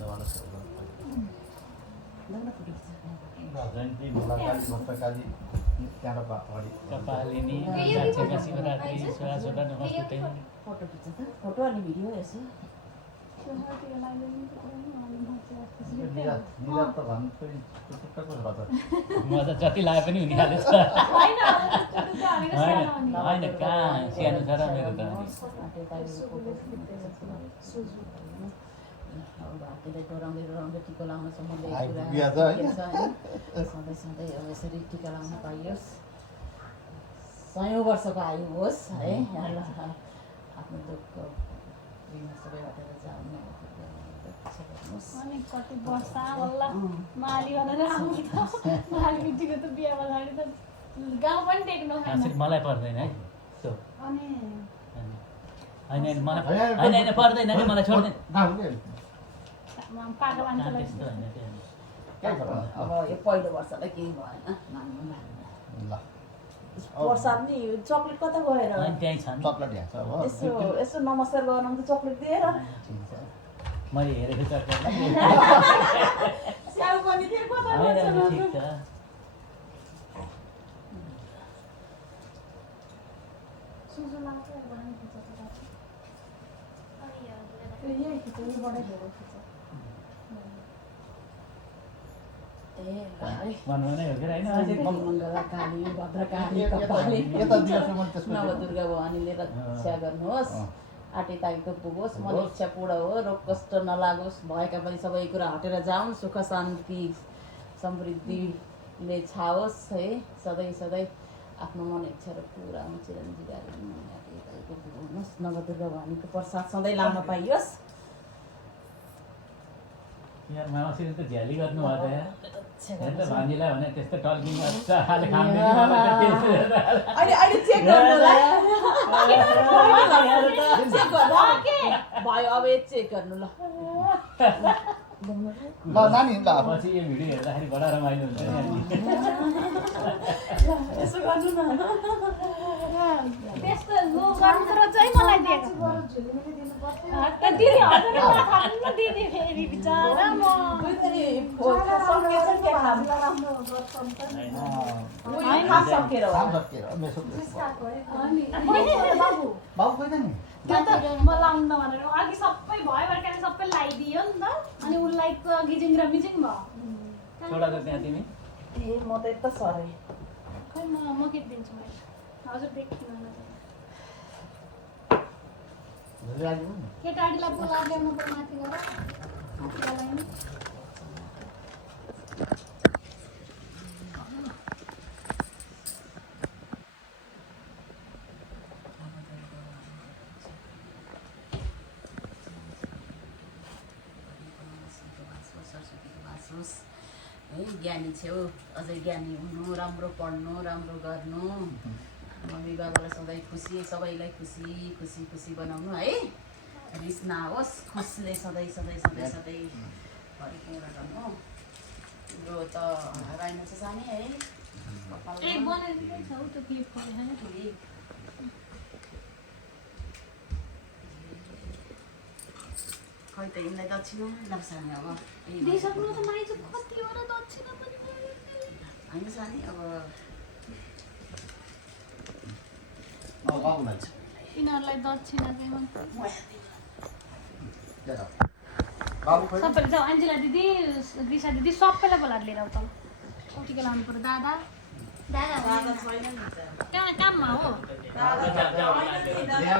वाला जयन्ती मुलाकाली भक्तकाली त्यहाँबाट अगाडि कपालिनी साक्षरका शिवरात्रि छोरा छोरा नमस्ते फोटो खिच्छ त फोटो अनि भिडियो यसो निरात त भन्नु पनि टुक्टको छ त म त जति लाए पनि हुने खाले छ होइन कहाँ सानो छ र मेरो त डोराउँदै टिका लाउन आइपुग्यो आज होइन? सधैँ सधैँ अब यसरी टिका लाउन पाइयोस् 100 वर्षको आयु होस् है आफ्नो दुःख सबैबाट जाने अनि कति वर्ष होला माली भनेर आउँछ माली बिटीको त बिहा अगाडि त गाउँ पनि टेक्नु छैन मलाई पर्दैन है सो अनि होइन मलाई होइन पर्दैन नि मलाई छोड्दैन पागल मान्छेलाई त्यस्तो होइन अब यो पहिलो वर्षलाई केही भएन ल वर्षाद नि चक्लेट कता गएर त्यहीँ छ नि चक्लेट यहाँ छ हो यसो नमस्कार गर्न त चक्लेट दिएर मैले हेरेको चक्लेट स्याउ पनि थियो कता होइन ठिक छ सुसु लाग्छ भने खिच्छ अनि यही खिच्छ बडै धेरै खिच्छ भन्नु नै हो कि होइन मङ्गला काली भद्रकाली कपाली यता दिनसम्म त्यसको नवदुर्गा भवानीले रक्षा गर्नुहोस् आटे ताकेको पुगोस् मन इच्छा पूर्ण हो रोग कष्ट नलागोस् भएका पनि सबै कुरा हटेर जाउन् सुख शान्ति समृद्धिले छाओस् है सधैँ सधैँ आफ्नो मन इच्छा र पुरा चिरञ्जीवी आटे ताकेको पुगोस् नवदुर्गा भवानीको प्रसाद सधैँ लाउन पाइयोस् यार मामासित त झ्याली गर्नु भयो त यार हेर त भान्जीलाई भने त्यस्तो टल्किङ हाले खाँदैन अहिले चेक गर्नुलाई भयो अब चेक गर्नु ल ल नानी ल पछि यो भिडियो हेर्दाखेरि बडा रमाइलो हुन्छ नि यसो गर्नु न त्यस्तो लो गर्नु र चाहिँ मलाई दिएको त दिदी हजुर थाहा दिदी फेरि बिचारा म सकेर बाबु खोइ त नि त्यो त म लाउनु भनेर अघि सबै भयो भर्खर सबै लगाइदियो नि त अनि उसलाई गिजिङ र मिजिङ भयो छोडा त त्यहाँ तिमी ए म त यता सरे खै म किनिदिन्छु मैले हजुर देखिनु केटाडीलाई बोलाइदिनु पर्यो माथि गएर माथि बोलाइनु है ज्ञानी छेउ अझै ज्ञानी हुनु राम्रो पढ्नु राम्रो गर्नु मम्मी बाबालाई सधैँ खुसी सबैलाई खुसी खुसी खुसी बनाउनु है रिस नहोस् खुसले सधैँ सधैँ सधैँ सधैँ फर्केर गर्नु तिम्रो त राइन छ जाने है ए बनाइदिनु छ उ त क्लिप भयो हैन खै त यिनलाई दक्षिणा नर्साने अब दिइसक्नु त माइज कति हो र दक्षिणा पनि होइन सानी अब बाबुलाई छ यिनीहरूलाई दक्षिणा चाहिँ मन बाबु खोइ सबैले जाऊ अन्जिला दिदी दिशा दिदी सबैलाई बोलाएर लिएर आऊ तल टिका लाउनु पर्यो दादा दादा छैन नि त कहाँ काममा हो दादा